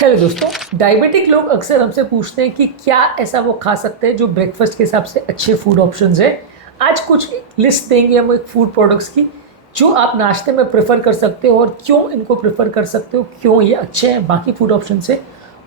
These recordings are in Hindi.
हेलो दोस्तों, डायबिटिक लोग अक्सर हमसे पूछते हैं कि क्या ऐसा वो खा सकते हैं जो ब्रेकफास्ट के हिसाब से अच्छे फूड ऑप्शंस है। आज कुछ लिस्ट देंगे हम एक फूड प्रोडक्ट्स की जो आप नाश्ते में प्रेफर कर सकते हो और क्यों इनको प्रेफर कर सकते हो, क्यों ये अच्छे हैं बाकी फूड ऑप्शन से,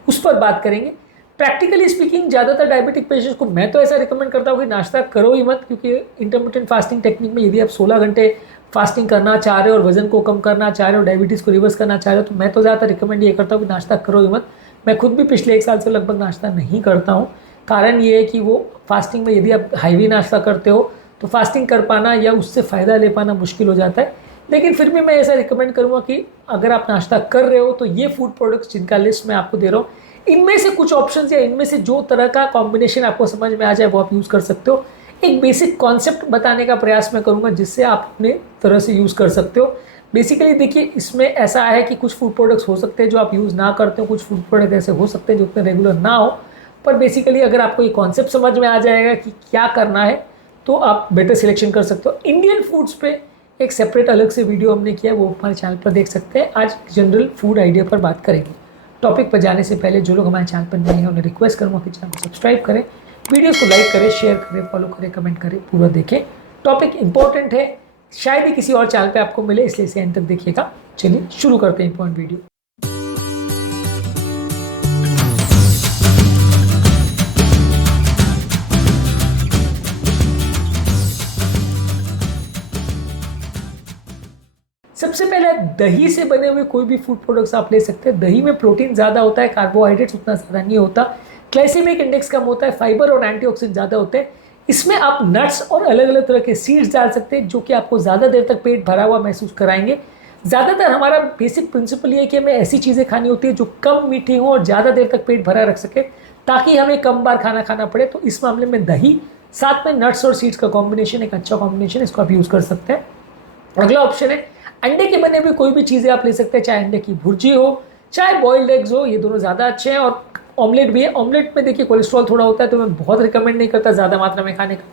उस पर बात करेंगे। प्रैक्टिकली स्पीकिंग ज़्यादातर डायबिटिक पेशेंट्स को मैं तो ऐसा रिकमेंड करता हूँ कि नाश्ता करो ही मत, क्योंकि इंटरमिटेंट फास्टिंग टेक्निक में यदि आप 16 घंटे फास्टिंग करना चाह रहे हो और वजन को कम करना चाह रहे हो, डायबिटीज़ को रिवर्स करना चाह रहे हो, तो मैं तो ज़्यादातर रिकमेंड ये करता हूँ कि नाश्ता करो ही मत। मैं खुद भी पिछले 1 साल से लगभग नाश्ता नहीं करता हूँ। कारण ये है कि वो फास्टिंग में यदि आप हैवी नाश्ता करते हो तो फास्टिंग कर पाना या उससे फ़ायदा ले पाना मुश्किल हो जाता है। लेकिन फिर भी मैं ऐसा रिकमेंड करूँगा कि अगर आप नाश्ता कर रहे हो तो ये फूड प्रोडक्ट्स जिनका लिस्ट मैं आपको दे रहा हूँ, इनमें से कुछ ऑप्शंस या इनमें से जो तरह का कॉम्बिनेशन आपको समझ में आ जाए वो आप यूज़ कर सकते हो। एक बेसिक कॉन्सेप्ट बताने का प्रयास मैं करूँगा जिससे आप अपने तरह से यूज़ कर सकते हो। बेसिकली देखिए, इसमें ऐसा है कि कुछ फूड प्रोडक्ट्स हो सकते हैं जो आप यूज़ ना करते हो, कुछ फूड प्रोडक्ट ऐसे हो सकते हैं जो उतने रेगुलर ना हो। पर बेसिकली अगर आपको ये कॉन्सेप्ट समझ में आ जाएगा कि क्या करना है तो आप बेटर सिलेक्शन कर सकते हो। इंडियन फूड्स पे एक सेपरेट अलग से वीडियो हमने किया है, वो हमारे चैनल पर देख सकते हैं। आज जनरल फूड आइडिया पर बात करेंगे। टॉपिक पर जाने से पहले जो लोग हमारे चैनल पर नए हैं उन्हें रिक्वेस्ट करूँगा कि चैनल को सब्सक्राइब करें, वीडियोस को लाइक करें, शेयर करें, फॉलो करें, कमेंट करें, पूरा देखें। टॉपिक इंपॉर्टेंट है, शायद ही किसी और चैनल पे आपको मिले, इसलिए इसे एंड तक देखिएगा। चलिए शुरू करते हैं इंपॉर्टेंट वीडियो। सबसे पहले दही से बने हुए कोई भी फूड प्रोडक्ट्स आप ले सकते हैं। दही में प्रोटीन ज़्यादा होता है, कार्बोहाइड्रेट्स उतना ज़्यादा नहीं होता, ग्लाइसेमिक इंडेक्स कम होता है, फाइबर और एंटीऑक्सीडेंट ज़्यादा होते हैं। इसमें आप नट्स और अलग अलग तरह के सीड्स डाल सकते हैं जो कि आपको ज़्यादा देर तक पेट भरा हुआ महसूस कराएंगे। ज़्यादातर हमारा बेसिक प्रिंसिपल ये है कि हमें ऐसी चीज़ें खानी होती है जो कम मीठी हो और ज़्यादा देर तक पेट भरा रख सके, ताकि हमें कम बार खाना खाना पड़े। तो इस मामले में दही साथ में नट्स और सीड्स का कॉम्बिनेशन एक अच्छा कॉम्बिनेशन, इसको आप यूज़ कर सकते हैं। अगला ऑप्शन है अंडे के बने हुए कोई भी चीज़ें आप ले सकते हैं, चाहे अंडे की भुर्जी हो, चाहे बॉइल्ड एग्स हो, ये दोनों ज़्यादा अच्छे हैं। और ऑमलेट भी है। ऑमलेट में देखिए कोलेस्ट्रॉल थोड़ा होता है, तो मैं बहुत रिकमेंड नहीं करता ज़्यादा मात्रा में खाने का,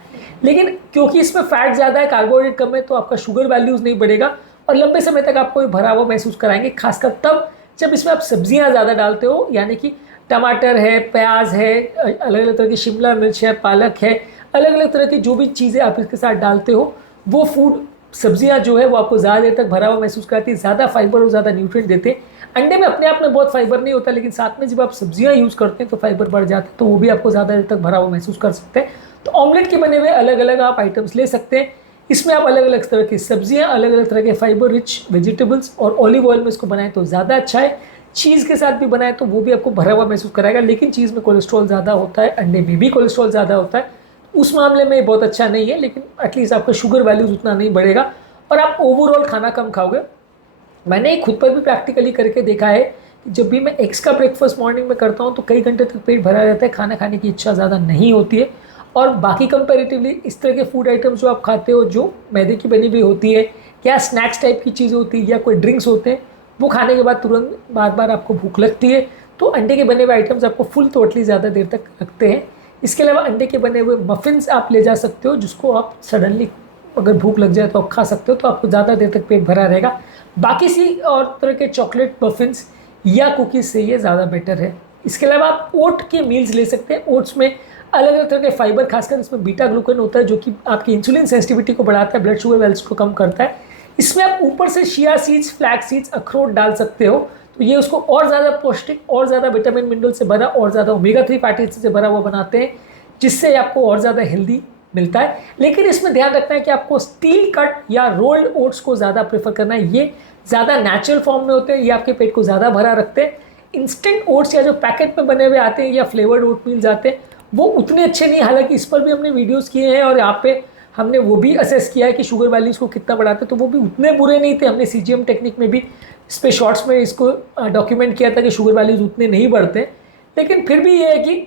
लेकिन क्योंकि इसमें फैट ज़्यादा है, कार्बोहाइड्रेट कम है, तो आपका शुगर वैल्यूज़ नहीं बढ़ेगा और लंबे समय तक आपको भरा हुआ महसूस कराएंगे। खासकर तब जब इसमें आप सब्जियाँ ज़्यादा डालते हो, यानी कि टमाटर है, प्याज है, अलग अलग तरह की शिमला मिर्च है, पालक है, अलग अलग तरह की जो भी चीज़ें आप इसके साथ डालते हो, वो फूड सब्जियां जो है वो आपको ज़्यादा देर तक भरा हुआ महसूस कराती है, ज़्यादा फाइबर और ज़्यादा न्यूट्रिएंट देते हैं। अंडे में अपने आप में बहुत फाइबर नहीं होता, लेकिन साथ में जब आप सब्जियां यूज़ करते हैं तो फाइबर बढ़ जाते हैं, तो वो भी आपको ज़्यादा देर तक भरा हुआ महसूस कर सकते हैं। तो ऑमलेट के बने हुए अलग अलग आप आइटम्स ले सकते हैं। इसमें आप अलग अलग तरह की सब्जियाँ, अलग अलग तरह के फाइबर रिच वेजिटेबल्स और ऑलिव ऑयल में इसको बनाएं तो ज़्यादा अच्छा है। चीज़ के साथ भी बनाए तो वो भी आपको भरा हुआ महसूस कराएगा, लेकिन चीज़ में कोलेस्ट्रॉल ज़्यादा होता है, अंडे में भी कोलेस्ट्रॉल ज़्यादा होता है, उस मामले में बहुत अच्छा नहीं है। लेकिन एटलीस्ट आपका शुगर वैल्यूज उतना नहीं बढ़ेगा और आप ओवरऑल खाना कम खाओगे। मैंने खुद पर भी प्रैक्टिकली करके देखा है कि जब भी मैं एग्स का ब्रेकफास्ट मॉर्निंग में करता हूँ तो कई घंटे तक पेट भरा रहता है, खाना खाने की इच्छा ज़्यादा नहीं होती है। और बाकी कंपैरेटिवली इस तरह के फूड आइटम्स जो आप खाते हो, जो मैदे की बनी हुई होती है, क्या स्नैक्स टाइप की चीज़ होती है या कोई ड्रिंक्स होते हैं, वो खाने के बाद तुरंत बार बार आपको भूख लगती है। तो अंडे के बने हुए आइटम्स आपको फुल टोटली ज़्यादा देर तक रखते हैं। इसके अलावा अंडे के बने हुए मफिन्स आप ले जा सकते हो, जिसको आप सडनली अगर भूख लग जाए तो आप खा सकते हो, तो आपको ज़्यादा देर तक पेट भरा रहेगा। बाकी सी और तरह के चॉकलेट मफिन्स या कुकीज़ से ये ज़्यादा बेटर है। इसके अलावा आप ओट के मील्स ले सकते हैं। ओट्स में अलग अलग तरह के फाइबर, खासकर इसमें बीटा ग्लूकन होता है जो कि आपकी इंसुलिन सेंसिटिविटी को बढ़ाता है, ब्लड शुगर वैल्यूज को कम करता है। इसमें आप ऊपर से चिया सीड्स, फ्लैक्स सीड्स, अखरोट डाल सकते हो, तो ये उसको और ज़्यादा पौष्टिक, और ज़्यादा विटामिन मिनरल से भरा, और ज़्यादा ओमेगा 3 फैटी एसिड से भरा हुआ बनाते हैं, जिससे आपको और ज़्यादा हेल्दी मिलता है। लेकिन इसमें ध्यान रखना है कि आपको स्टील कट या रोल्ड ओट्स को ज़्यादा प्रेफर करना है। ये ज़्यादा नेचुरल फॉर्म में होते हैं, ये आपके पेट को ज़्यादा भरा रखते हैं। इंस्टेंट ओट्स या जो पैकेट में बने हुए आते हैं या फ्लेवर्ड ओट मील्स आते हैं, वो उतने अच्छे नहीं। हालांकि इस पर भी हमने वीडियोस किए हैं और यहाँ पे हमने वो भी असेस किया है कि शुगर वैल्यूज़ को कितना बढ़ाते हैं, तो वो भी उतने बुरे नहीं थे। हमने CGM टेक्निक में भी इस पर शॉर्ट्स में इसको डॉक्यूमेंट किया था कि शुगर वैल्यूज़ उतने नहीं बढ़ते। लेकिन फिर भी ये है कि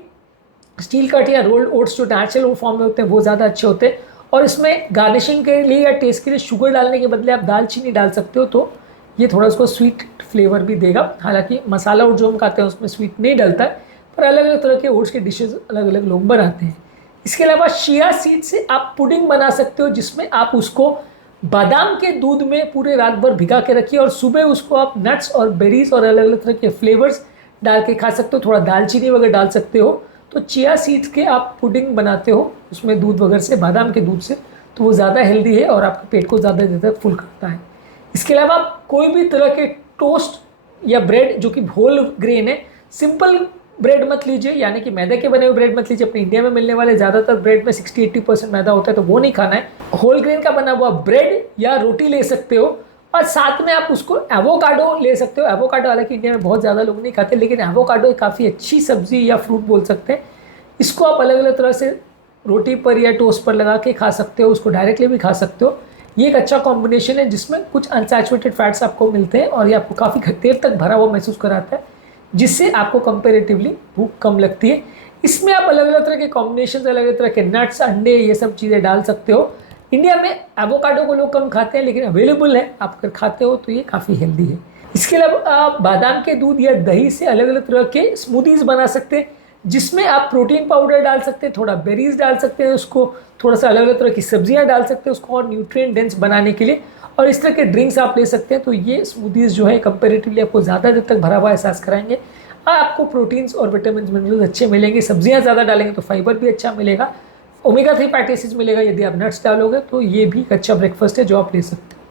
स्टील कट या रोल्ड ओट्स जो नेचुरल फॉर्म में होते हैं वो ज़्यादा अच्छे होते हैं। और इसमें गार्निशिंग के लिए या टेस्ट के लिए शुगर डालने के बदले आप दालचीनी डाल सकते हो, तो ये थोड़ा उसको स्वीट फ्लेवर भी देगा। हालांकि मसाला ओट जो हम खाते हैं उसमें स्वीट नहीं डलता है, पर अलग अलग तरह के ओट्स के डिशेज अलग अलग लोग बनाते हैं। इसके अलावा चिया सीड से आप पुडिंग बना सकते हो, जिसमें आप उसको बादाम के दूध में पूरे रात भर भिगा के रखिए और सुबह उसको आप नट्स और बेरीज और अलग अलग तरह के फ्लेवर्स डाल के खा सकते हो, थोड़ा दालचीनी वगैरह डाल सकते हो। तो चिया सीड्स के आप पुडिंग बनाते हो उसमें दूध वगैरह से, बादाम के दूध से, तो वो ज़्यादा हेल्दी है और आपके पेट को ज़्यादा देर तक फुल करता है। इसके अलावा आप कोई भी तरह के टोस्ट या ब्रेड जो कि होल ग्रेन है, सिंपल ब्रेड मत लीजिए, यानी कि मैदे के बने हुए ब्रेड मत लीजिए। अपने इंडिया में मिलने वाले ज़्यादातर ब्रेड में 60-80% मैदा होता है, तो वो नहीं खाना है। होल ग्रेन का बना हुआ ब्रेड या रोटी ले सकते हो, और साथ में आप उसको एवोकाडो ले सकते हो। एवोकाडो हालांकि इंडिया में बहुत ज़्यादा लोग नहीं खाते, लेकिन एवोकाडो एक काफ़ी अच्छी सब्जी या फ्रूट बोल सकते हैं। इसको आप अलग अलग तरह से रोटी पर या टोस्ट पर लगा के खा सकते हो, उसको डायरेक्टली भी खा सकते हो। ये एक अच्छा कॉम्बिनेशन है जिसमें कुछ अनसैचुरेटेड फैट्स आपको मिलते हैं और ये आपको काफ़ी देर तक भरा हुआ महसूस कराता है, जिससे आपको कंपेरेटिवली भूख कम लगती है। इसमें आप अलग अलग तरह के कॉम्बिनेशन, अलग अलग तरह के नट्स, अंडे, ये सब चीज़ें डाल सकते हो। इंडिया में एवोकाडो को लोग कम खाते हैं, लेकिन अवेलेबल है, आप अगर खाते हो तो ये काफ़ी हेल्दी है। इसके अलावा आप बादाम के दूध या दही से अलग अलग तरह के स्मूदीज़ बना सकते हैं, जिसमें आप प्रोटीन पाउडर डाल सकते हैं, थोड़ा बेरीज डाल सकते हैं, उसको थोड़ा सा अलग अलग तरह की सब्जियां डाल सकते हैं उसको और न्यूट्रिएंट डेंस बनाने के लिए, और इस तरह के ड्रिंक्स आप ले सकते हैं। तो ये स्मूदीज़ जो है कंपेरेटिवली आपको ज़्यादा देर तक भरा हुआ एहसास कराएंगे। आपको प्रोटीन्स और विटामिन मिनरल्स अच्छे मिलेंगे। सब्जियां ज़्यादा डालेंगे तो फाइबर भी अच्छा मिलेगा, ओमेगा 3 फैटी एसिड्स मिलेगा। यदि आप नट्स डालोगे तो ये भी एक अच्छा ब्रेकफास्ट है जो आप ले सकते हो।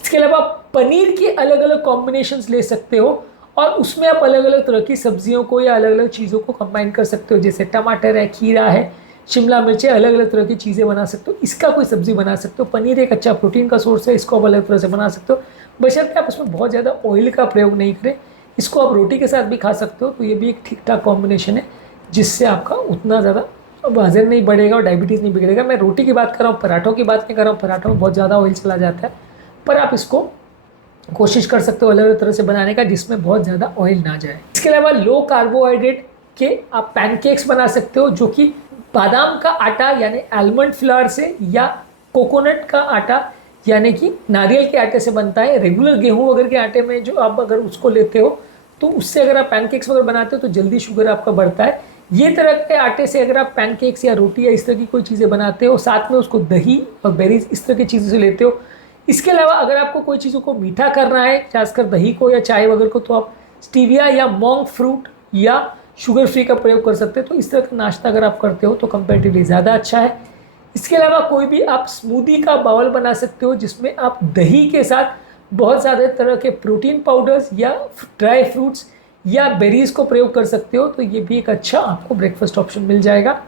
इसके अलावा आप पनीर के अलग अलग कॉम्बिनेशंस ले सकते हो, और उसमें आप अलग अलग तरह की सब्जियों को या अलग अलग चीज़ों को कंबाइन कर सकते हो, जैसे टमाटर है, खीरा है, शिमला मिर्च है, अलग अलग तरह की चीज़ें बना सकते हो। इसका कोई सब्जी बना सकते हो। पनीर एक अच्छा प्रोटीन का सोर्स है, इसको आप अलग तरह से बना सकते हो, बशर्ते आप उसमें बहुत ज़्यादा ऑयल का प्रयोग नहीं करें। इसको आप रोटी के साथ भी खा सकते हो, तो ये भी एक ठीक ठाक कॉम्बिनेशन है, जिससे आपका उतना ज़्यादा वजन नहीं बढ़ेगा और डायबिटीज़ नहीं बिगड़ेगा। मैं रोटी की बात कर रहा हूँ, पराठों की बात नहीं कर रहा हूँ। पराठों में बहुत ज़्यादा ऑयल चला जाता है, पर आप इसको कोशिश कर सकते हो अलग अलग तरह से बनाने का जिसमें बहुत ज़्यादा ऑयल ना जाए। इसके अलावा लो कार्बोहाइड्रेट के आप पैनकेक्स बना सकते हो, जो कि बादाम का आटा यानी आलमंड फ्लावर से, या कोकोनट का आटा यानी कि नारियल के आटे से बनता है। रेगुलर गेहूं वगैरह के आटे में जो आप अगर उसको लेते हो तो उससे अगर आप पैनकेक्स वगैरह बनाते हो तो जल्दी शुगर आपका बढ़ता है। ये तरह के आटे से अगर आप पैनकेक्स या रोटी या इस तरह की कोई चीज़ें बनाते हो, साथ में उसको दही और बेरीज इस तरह की चीज़ों से लेते हो। इसके अलावा अगर आपको कोई चीज़ों को मीठा करना है, खासकर दही को या चाय वगैरह को, तो आप स्टीविया या मोंग फ्रूट या शुगर फ्री का प्रयोग कर सकते हैं। तो इस तरह का नाश्ता अगर आप करते हो तो कंपेरेटिवली ज़्यादा अच्छा है। इसके अलावा कोई भी आप स्मूदी का बाउल बना सकते हो, जिसमें आप दही के साथ बहुत ज़्यादा तरह के प्रोटीन पाउडर्स या ड्राई फ्रूट्स या बेरीज को प्रयोग कर सकते हो। तो ये भी एक अच्छा आपको ब्रेकफास्ट ऑप्शन मिल जाएगा।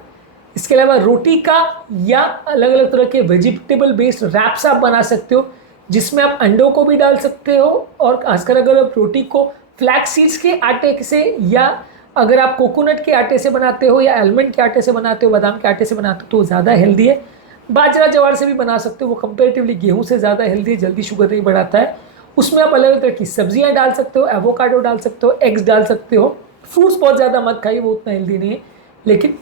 इसके अलावा रोटी का या अलग अलग तरह के वेजिटेबल बेस्ड रैप्स आप बना सकते हो, जिसमें आप अंडों को भी डाल सकते हो, और खासकर अगर आप रोटी को फ्लैक्स सीड्स के आटे से, या अगर आप कोकोनट के आटे से बनाते हो या आलमंड के आटे से बनाते हो, बादाम के आटे से बनाते हो, तो ज़्यादा हेल्दी है। बाजरा जवार से भी बना सकते हो, वो कंपेरेटिवली गेहूं से ज़्यादा हेल्दी है, जल्दी शुगर नहीं बढ़ाता है। उसमें आप अलग अलग तरह की सब्जियां डाल सकते हो, एवोकाडो डाल सकते हो, एग्स डाल सकते हो। फ्रूट्स बहुत ज़्यादा मत खाइए, वो उतना हेल्दी नहीं है, लेकिन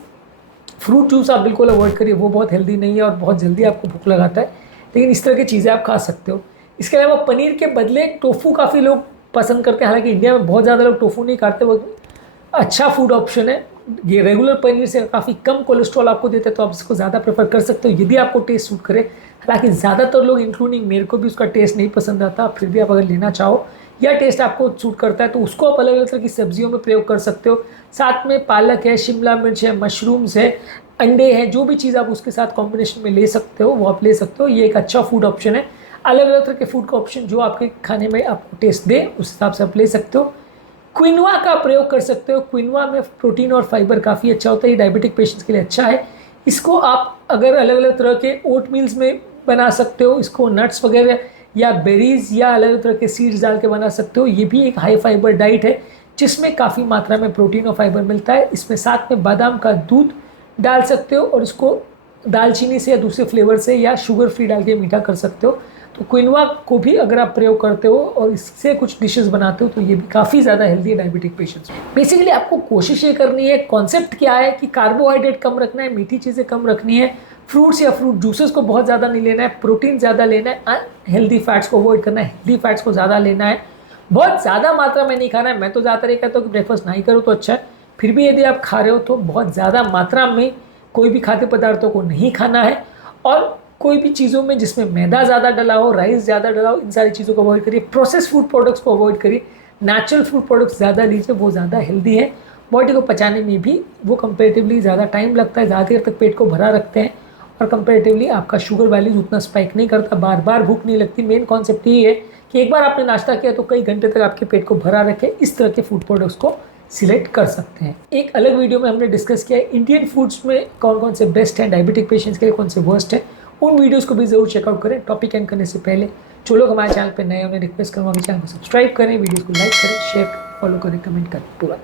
फ्रूट जूस आप बिल्कुल अवॉइड करिए, वो बहुत हेल्दी नहीं है और बहुत जल्दी आपको भूख लगाता है। लेकिन इस तरह की चीज़ें आप खा सकते हो। इसके अलावा पनीर के बदले टोफू काफ़ी लोग पसंद करते हैं, हालांकि इंडिया में बहुत ज़्यादा लोग टोफू नहीं खाते, वो अच्छा फूड ऑप्शन है। ये रेगुलर पनीर से काफ़ी कम कोलेस्ट्रॉल आपको देते हैं, तो आप इसको ज़्यादा प्रेफर कर सकते हो यदि आपको टेस्ट सूट करे। हालांकि ज़्यादातर लोग इंक्लूडिंग मेरे को भी उसका टेस्ट नहीं पसंद आता, फिर भी आप अगर लेना चाहो या टेस्ट आपको सूट करता है तो उसको आप अलग अलग तरह की सब्जियों में प्रयोग कर सकते हो। साथ में पालक है, शिमला मिर्च है, मशरूम्स है, अंडे हैं, जो भी चीज़ आप उसके साथ कॉम्बिनेशन में ले सकते हो वो आप ले सकते हो। ये एक अच्छा फूड ऑप्शन है। अलग अलग तरह के फूड का ऑप्शन जो आपके खाने में आपको टेस्ट दे उस हिसाब से आप ले सकते हो। क्विनोआ का प्रयोग कर सकते हो। क्विनोआ में प्रोटीन और फाइबर काफ़ी अच्छा होता है, ये डायबिटिक पेशेंट्स के लिए अच्छा है। इसको आप अगर अलग अलग तरह के ओट मील्स में बना सकते हो, इसको नट्स वगैरह या बेरीज या अलग अलग तरह के सीड्स डाल के बना सकते हो। ये भी एक हाई फाइबर डाइट है जिसमें काफ़ी मात्रा में प्रोटीन और फाइबर मिलता है। इसमें साथ में बादाम का दूध डाल सकते हो और इसको दालचीनी से या दूसरे फ्लेवर से या शुगर फ्री डाल के मीठा कर सकते हो। तो क्विनोआ को भी अगर आप प्रयोग करते हो और इससे कुछ डिशेस बनाते हो तो ये भी काफ़ी ज़्यादा हेल्दी है डायबिटिक पेशेंट्स में। बेसिकली आपको कोशिश ये करनी है, कॉन्सेप्ट क्या है कि कार्बोहाइड्रेट कम रखना है, मीठी चीज़ें कम रखनी है, फ्रूट्स या फ्रूट जूसेस को बहुत ज़्यादा नहीं लेना है, प्रोटीन ज़्यादा लेना है, अनहेल्दी फैट्स को अवॉइड करना है, हेल्दी फैट्स को ज़्यादा लेना है, बहुत ज़्यादा मात्रा में नहीं खाना है। मैं तो ज़्यादातर ये कहता हूँ कि ब्रेकफास्ट नहीं करो तो अच्छा है, फिर भी यदि आप खा रहे हो तो बहुत ज़्यादा मात्रा में कोई भी खाद्य पदार्थों को नहीं खाना है, और कोई भी चीज़ों में जिसमें मैदा ज़्यादा डला हो, राइस ज़्यादा डला हो, इन सारी चीज़ों को अवॉइड करिए। प्रोसेस फूड प्रोडक्ट्स को अवॉइड करिए। नेचुरल फूड प्रोडक्ट्स ज़्यादा लीजिए, वो ज़्यादा हेल्दी है, बॉडी को पचाने में भी वो कंपेरेटिवली ज़्यादा टाइम लगता है, ज़्यादा देर तक पेट को भरा रखते हैं और कंपेरेटिवली आपका शुगर वैल्यूज उतना स्पाइक नहीं करता, बार बार भूख नहीं लगती। मेन कॉन्सेप्ट ये है कि एक बार आपने नाश्ता किया तो कई घंटे तक आपके पेट को भरा रखे, इस तरह के फूड प्रोडक्ट्स को सिलेक्ट कर सकते हैं। एक अलग वीडियो में हमने डिस्कस किया है इंडियन फूड्स में कौन कौन से बेस्ट हैं, डायबिटिक पेशेंट्स के लिए कौन से वर्स्ट है। उन वीडियोस को भी जरूर चेकआउट करें। टॉपिक एंड करने से पहले जो लोग हमारे चैनल पर नए, उन्हें रिक्वेस्ट करूँगा चैनल को सब्सक्राइब करें, वीडियोस को लाइक करें, शेयर करें, फॉलो करें, कमेंट करें पूरा।